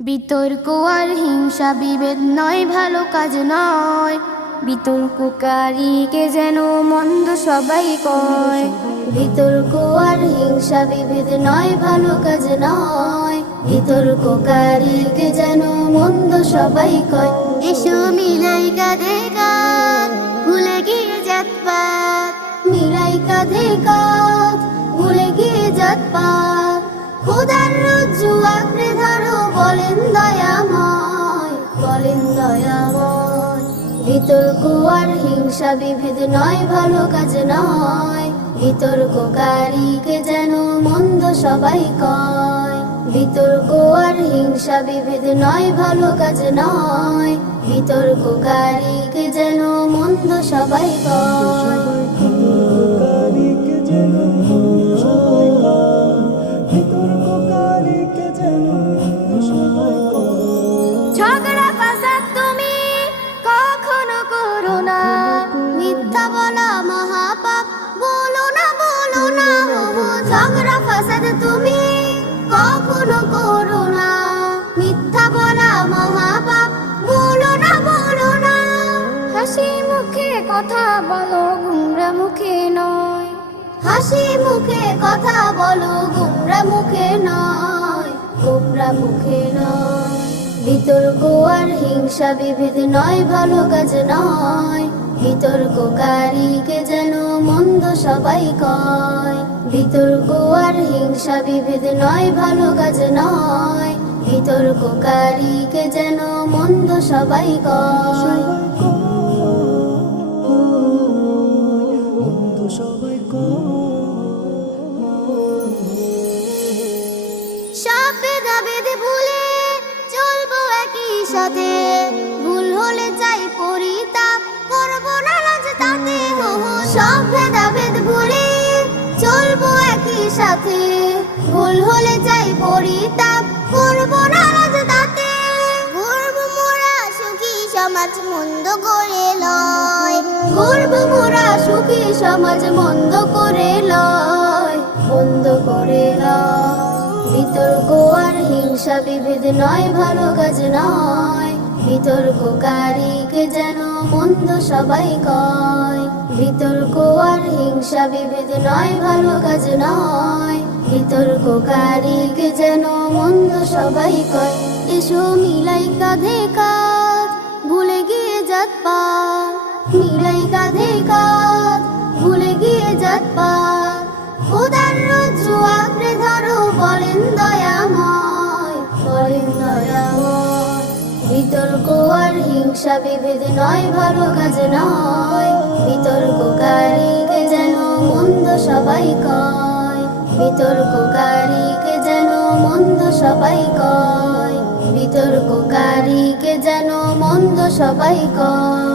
বিতর্ক আর হিংসা বিভেদ নয়, ভালো কাজ নয়। বিতর্ককারীকে যেন মন্দ সবাই কয়। বিতর্ক আর হিংসা বিভেদ নয়, ভালো কাজ নয়। বিতর্ককারীকে যেন মন্দ সবাই কয়। এসো মিলাই কাঁধে কাঁধ, ভুলে গিয়ে জাতপাত। মিলাই কাঁধে কাঁধ, ভুলে গিয়ে জাতপাত। খোদার রজ্জু আঁকড়ে ধরো, বলেন দয়াময়, বলেন দয়াময়। বিতর্ক আর হিংসা বিভেদ নয়, ভালো কাজ নয়। বিতর্ককারীকে যেন মন্দ সবাই কয়। বিতর্ক আর হিংসা বিভেদ নয়, ভালো কাজ নয়। বিতর্ককারীকে যেন মন্দ সবাই কয়। ঝগড়া ফাসাদ তুমি কখনো করো না, মিথ্যা বলা মহাপাপ, বলো না বলো না। ঝগড়া ফাসাদ তুমি কখনো করো না, মিথ্যা বলা মহাপাপ, বলো না বলো না। হাসি মুখে কথা বলো, গুমরা মুখে নয়। হাসি মুখে কথা বলো, গুমরা মুখে নয়, গুমরা মুখে নয়। বিতর্ক আর হিংসা বিভেদ নয়, ভালো কাজ নয়। বিতর্ককারীকে যেন মন্দ সবাই কয়। বিতর্ক আর হিংসা বিভেদ নয়, ভালো কাজ নয়। বিতর্ককারীকে যেন মন্দ সবাই কয়। সব ভেদাভেদ ভুলে চলবো একই সাথে, ভুল হলে চাই পরিতাপ, করবো না লাজ তাতে। সব ভেদাভেদ ভুলে চলবো একই সাথে, ভুল হলে চাই পরিতাপ, করবো না লাজ তাতে। গর্ব মোরা সুখী সমাজ, মন্দ করে লয়। গর্ব মোরা সুখী সমাজ, মন্দ করে লয়, মন্দ করে লয়। বিতর্ক আর হিংসা বিভেদ নয়, ভালো কাজ নয়। বিতর্ককারীকে যেন মন্দ সবাই কয়। বিতর্ক আর হিংসা বিভেদ নয়, ভালো কাজ নয়। বিতর্ককারীকে যেন মন্দ সবাই কয়। এসো মিলাই কাঁধে কাঁধ, ভুলে গিয়ে জাতপাত। মিলাই কাঁধে কাঁধ, ভুলে গিয়ে জাতপাত। খোদার রজ্জু আঁকড়ে ধরো, বলেন দয়াময়, বলেন দয়াময়। বিতর্ক আর হিংসা বিভেদ নয়, ভালো কাজ নয়। বিতর্ককারীকে যেন মন্দ সবাই কয়। বিতর্ককারীকে যেন মন্দ সবাই কয়। বিতর্ককারীকে যেন মন্দ সবাই কয়।